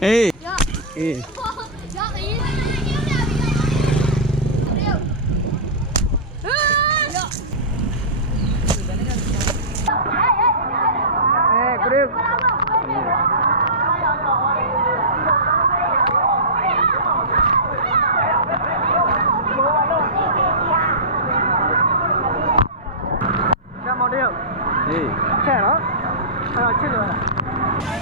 Hey. Trẻ đó. Trẻ đó chết rồi.